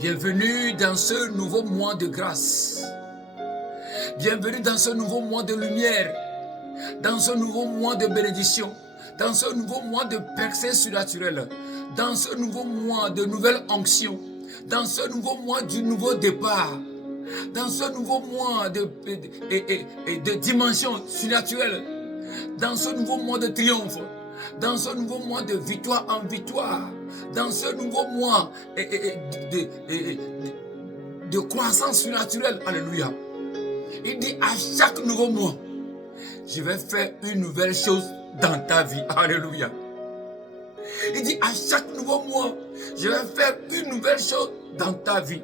Bienvenue dans ce nouveau mois de grâce. Bienvenue dans ce nouveau mois de lumière. Dans ce nouveau mois de bénédiction. Dans ce nouveau mois de percée surnaturelle. Dans ce nouveau mois de nouvelle onction. Dans ce nouveau mois du nouveau départ. Dans ce nouveau mois de dimension surnaturelle. Dans ce nouveau mois de triomphe. Dans ce nouveau mois de victoire en victoire. Dans ce nouveau mois de croissance surnaturelle. Alléluia. Il dit à chaque nouveau mois, je vais faire une nouvelle chose dans ta vie. Alléluia. Il dit à chaque nouveau mois, je vais faire une nouvelle chose dans ta vie.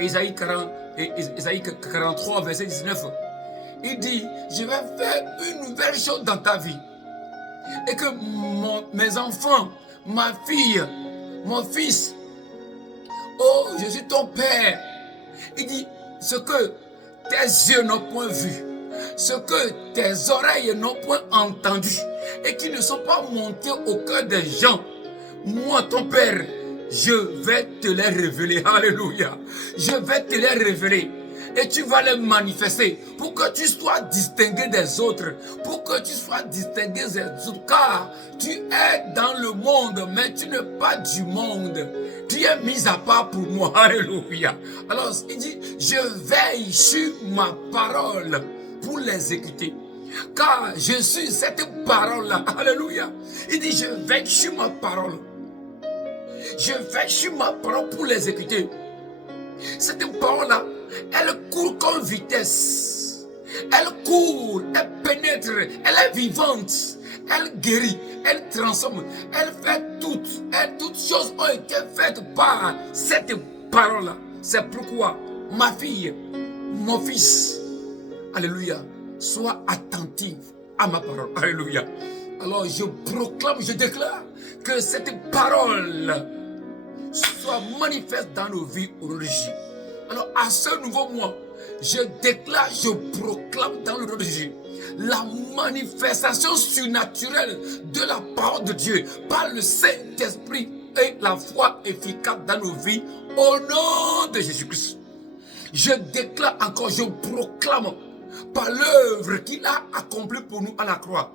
Ésaïe 43, verset 19. Il dit, je vais faire une nouvelle chose dans ta vie. Et que mes enfants, ma fille, mon fils, oh, je suis ton père. Il dit, ce que tes yeux n'ont point vu, ce que tes oreilles n'ont point entendu, et qui ne sont pas montés au cœur des gens, moi, ton père, je vais te les révéler. Alléluia. Je vais te les révéler. Et tu vas les manifester pour que tu sois distingué des autres. Pour que tu sois distingué des autres. Car tu es dans le monde, mais tu n'es pas du monde. Tu es mis à part pour moi. Alléluia. Alors, il dit, je veille sur ma parole pour l'exécuter. Car je suis cette parole-là. Alléluia. Il dit, je veille sur ma parole. Je veille sur ma parole pour l'exécuter. Cette parole-là, elle court comme vitesse. Elle court, elle pénètre, elle est vivante. Elle guérit, elle transforme, elle fait toutes choses ont été faites par cette parole-là. C'est pourquoi, ma fille, mon fils, alléluia, sois attentif à ma parole. Alléluia. Alors je proclame, je déclare que cette parole soit manifeste dans nos vies aujourd'hui. Alors à ce nouveau mois, je déclare, je proclame dans le nom de Jésus la manifestation surnaturelle de la parole de Dieu par le Saint-Esprit et la foi efficace dans nos vies au nom de Jésus-Christ. Je déclare encore, je proclame par l'œuvre qu'il a accomplie pour nous à la croix.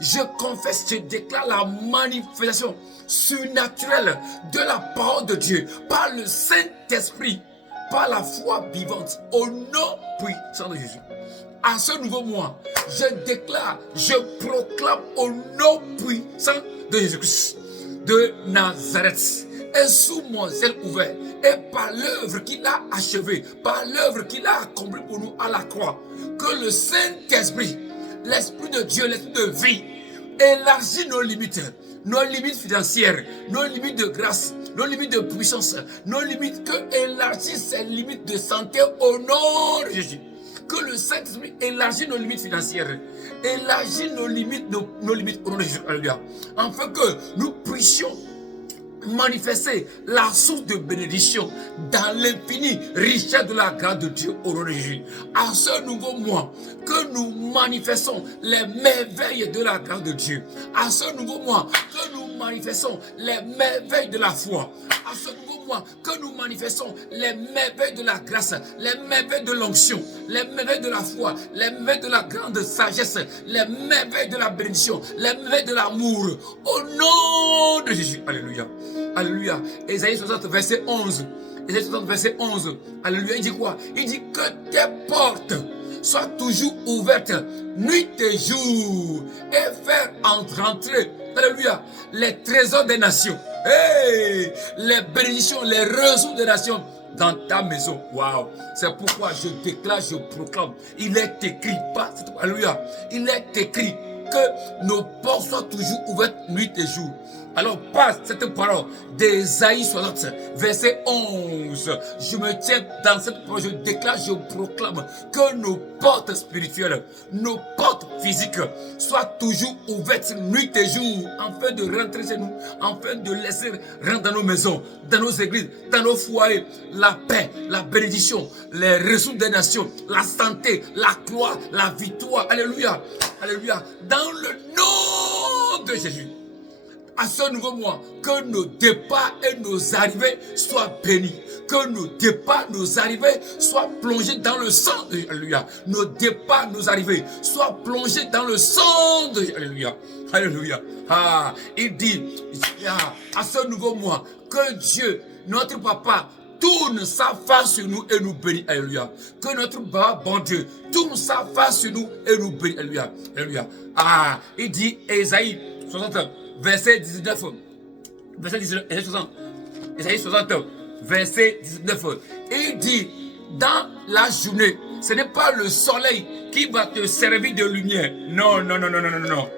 Je confesse, je déclare la manifestation surnaturelle de la parole de Dieu par le Saint-Esprit, par la foi vivante, au nom puissant de Jésus. À ce nouveau mois, je déclare, je proclame au nom puissant de Jésus-Christ de Nazareth, et sous mon ciel ouvert, et par l'œuvre qu'il a achevée, par l'œuvre qu'il a accomplie pour nous à la croix, que le Saint-Esprit, l'Esprit de Dieu, l'Esprit de vie, élargit nos limites financières, nos limites de grâce, nos limites de puissance, nos limites, que élargit ces limites de santé au nom de Jésus. Que le Saint-Esprit élargit nos limites financières, élargit nos limites au nom de Jésus. Alléluia. Afin que nous puissions manifester la source de bénédiction dans l'infini richesse de la grâce de Dieu au nom de Jésus. À ce nouveau mois, que nous manifestons les merveilles de la grâce de Dieu. À ce nouveau mois, que nous manifestons les merveilles de la foi. À ce nouveau mois, que nous manifestons les merveilles de la grâce, les merveilles de l'onction, les merveilles de la foi, les merveilles de la grande sagesse, les merveilles de la bénédiction, les merveilles de l'amour. Au nom de Jésus. Alléluia. Alléluia. Ésaïe 60, verset 11. Ésaïe 60, verset 11. Alléluia. Il dit quoi? Il dit que tes portes soient toujours ouvertes, nuit et jour, et faire rentrer, alléluia, les trésors des nations. Hey, les bénédictions, les ressources des nations dans ta maison. Waouh. C'est pourquoi je déclare, je proclame. Il est écrit, pas, alléluia. Il est écrit que nos portes soient toujours ouvertes nuit et jour. Alors passe cette parole d'Ésaïe 60, verset 11. Je me tiens dans cette parole, je déclare, je proclame que nos portes spirituelles, nos portes physiques soient toujours ouvertes nuit et jour, afin de rentrer chez nous, afin de laisser rentrer dans nos maisons, dans nos églises, dans nos foyers, la paix, la bénédiction, les ressources des nations, la santé, la gloire, la victoire. Alléluia. Alléluia. Dans le nom de Jésus. à ce nouveau mois, que nos départs et nos arrivées soient bénis. Que nos départs, nos arrivées soient plongés dans le sang de Alléluia. Nos départs, nos arrivées soient plongés dans le sang de Alléluia. Alléluia. Ah, il dit à ce nouveau mois que Dieu, notre papa, tourne sa face sur nous et nous bénit. Alléluia. Que notre bon Dieu tourne sa face sur nous et nous bénit. Alléluia. Alléluia. Ah, il dit Ésaïe 60, verset 19. Verset 19, Ésaïe 60, verset 19. Il dit, dans la journée, ce n'est pas le soleil qui va te servir de lumière. Non, non, non, non, non, non, non.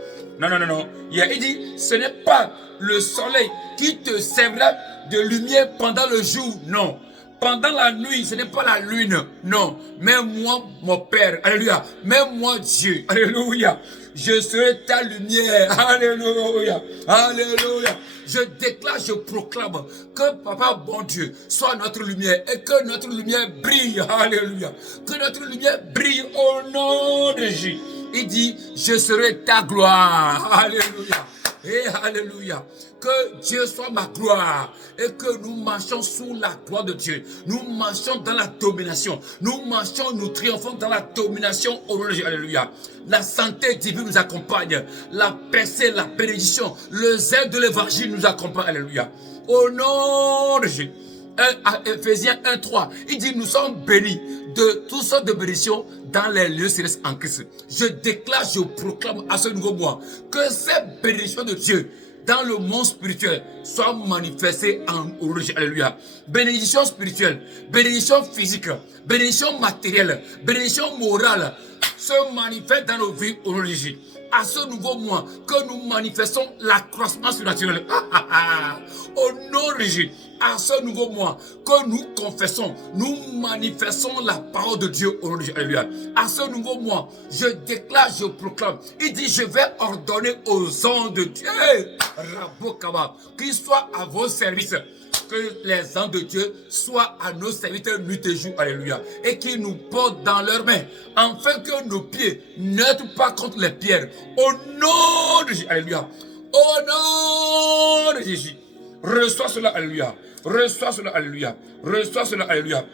Non, non, non, non. Il dit, ce n'est pas le soleil qui te servira de lumière pendant le jour. Non. Pendant la nuit, ce n'est pas la lune. Non. Mais moi, mon Père. Alléluia. Mais moi, Dieu. Alléluia. Je serai ta lumière. Alléluia. Alléluia. Je déclare, je proclame que Papa, bon Dieu, soit notre lumière et que notre lumière brille. Alléluia. Que notre lumière brille au nom de Jésus. Il dit, je serai ta gloire. Alléluia. Et alléluia. Que Dieu soit ma gloire et que nous marchons sous la gloire de Dieu. Nous marchons dans la domination. Nous marchons, nous triomphons dans la domination au nom de Dieu. Alléluia. La santé divine nous accompagne. La percée, la bénédiction, le zèle de l'évangile nous accompagne. Alléluia. Au nom de Jésus. Ephésiens 1:3, il dit nous sommes bénis de toutes sortes de bénédictions dans les lieux célestes en Christ. Je déclare, je proclame à ce nouveau mois que ces bénédictions de Dieu dans le monde spirituel soient manifestées en origine. Alléluia. Bénédiction spirituelle, bénédiction physique, bénédiction matérielle, bénédiction morale se manifestent dans nos vies au nom de Jésus. À ce nouveau mois, que nous manifestons l'accroissement surnaturel. Au nom de Jésus. À ce nouveau mois, que nous confessons, nous manifestons la parole de Dieu au nom de Jésus. Alléluia. À ce nouveau mois, je déclare, je proclame. Il dit, je vais ordonner aux anges de Dieu, qu'ils soient à vos services. Que les anges de Dieu soient à nos serviteurs nuit et jour. Alléluia. Et qu'ils nous portent dans leurs mains, afin que nos pieds n'êtes pas contre les pierres. Au nom de Jésus. Alléluia. Au nom de Jésus. Reçois cela. Alléluia. Reçois cela. Alléluia. Reçois cela. Alléluia.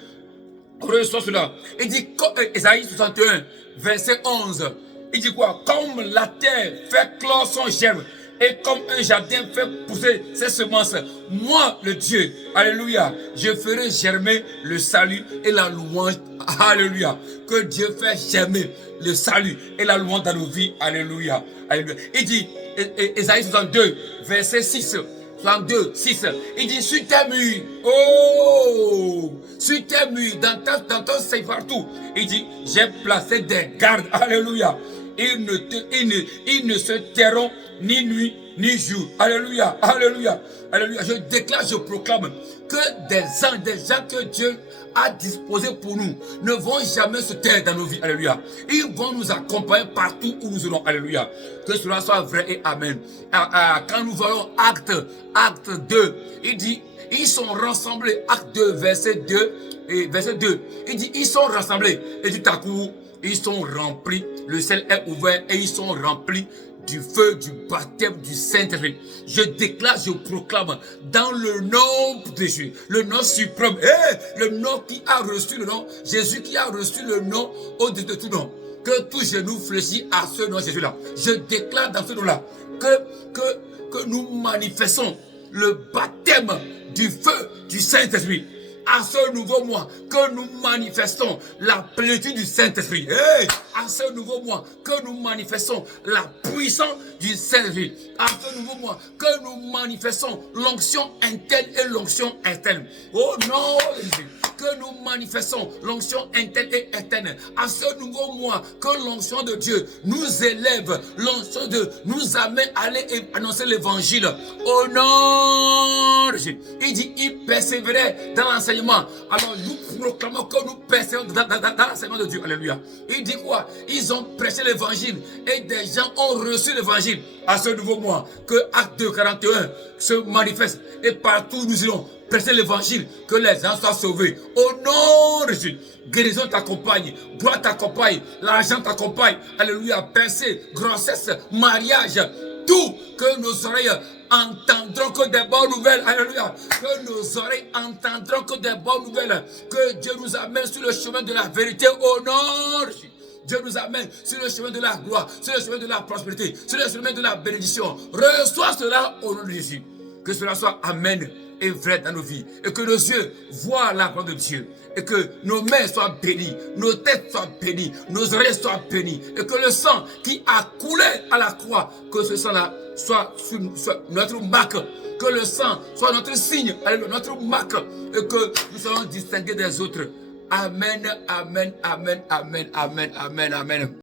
Reçois cela. Il dit, Ésaïe 61, verset 11. Il dit quoi? Comme la terre fait clore son germe, et comme un jardin fait pousser ses semences, moi, le Dieu, alléluia, je ferai germer le salut et la louange. Alléluia. Que Dieu fait germer le salut et la louange dans nos vies. Alléluia. Alléluia. Il dit, Ésaïe 62, verset 6. 62, 6. Il dit, sur tes murs, oh, sur tes murs, dans ton sein partout. Il dit, j'ai placé des gardes. Alléluia. Ils ne se tairont ni nuit ni jour. Alléluia. Alléluia. Alléluia. Je déclare, je proclame que des gens que Dieu a disposés pour nous ne vont jamais se taire dans nos vies. Alléluia. Ils vont nous accompagner partout où nous allons. Alléluia. Que cela soit vrai et amen. Quand nous voyons acte 2, il dit, ils sont rassemblés. Acte 2, verset 2. Et verset 2, il dit, ils sont rassemblés. Et tout à coup, ils sont remplis. Le ciel est ouvert et ils sont remplis du feu, du baptême, du Saint-Esprit. Je déclare, je proclame dans le nom de Jésus, le nom suprême, le nom qui a reçu le nom, Jésus qui a reçu le nom au-dessus de tout nom. Que tout genou fléchit à ce nom Jésus-là. Je déclare dans ce nom-là que nous manifestons le baptême du feu du Saint-Esprit. À ce nouveau mois, que nous manifestons la plénitude du Saint-Esprit. À ce nouveau mois, que nous manifestons la puissance du Saint-Esprit. À ce nouveau mois, que nous manifestons l'onction interne et l'onction externe. Au nom de Jésus. Que nous manifestons l'onction interne et externe. À ce nouveau mois, que l'onction de Dieu nous élève, l'onction de Dieu nous amène à aller annoncer l'évangile. Au nom de Jésus. Il dit, il persévérait dans l'enseignement. Alors nous proclamons que nous persévérons dans l'enseignement de Dieu. Alléluia. Il dit quoi? Ils ont prêché l'évangile et des gens ont reçu l'évangile. À ce nouveau mois, que Acte 2, 41 se manifeste et partout où nous irons prêcher l'évangile, que les gens soient sauvés. Au nom de Jésus, guérison t'accompagne, gloire t'accompagne, l'argent t'accompagne. Alléluia, percée, grossesse, mariage, tout que nos oreilles entendront que des bonnes nouvelles. Alléluia. Que nos oreilles entendront que des bonnes nouvelles. Que Dieu nous amène sur le chemin de la vérité au nord. Dieu nous amène sur le chemin de la gloire, sur le chemin de la prospérité, sur le chemin de la bénédiction. Reçois cela au nom de Jésus. Que cela soit amen et vrai dans nos vies. Et que nos yeux voient la gloire de Dieu. Et que nos mains soient bénies, nos têtes soient bénies, nos oreilles soient bénies. Et que le sang qui a coulé à la croix, que ce sang-là soit sur notre marque. Que le sang soit notre signe, notre marque. Et que nous soyons distingués des autres. Amen, amen, amen, amen, amen, amen, amen.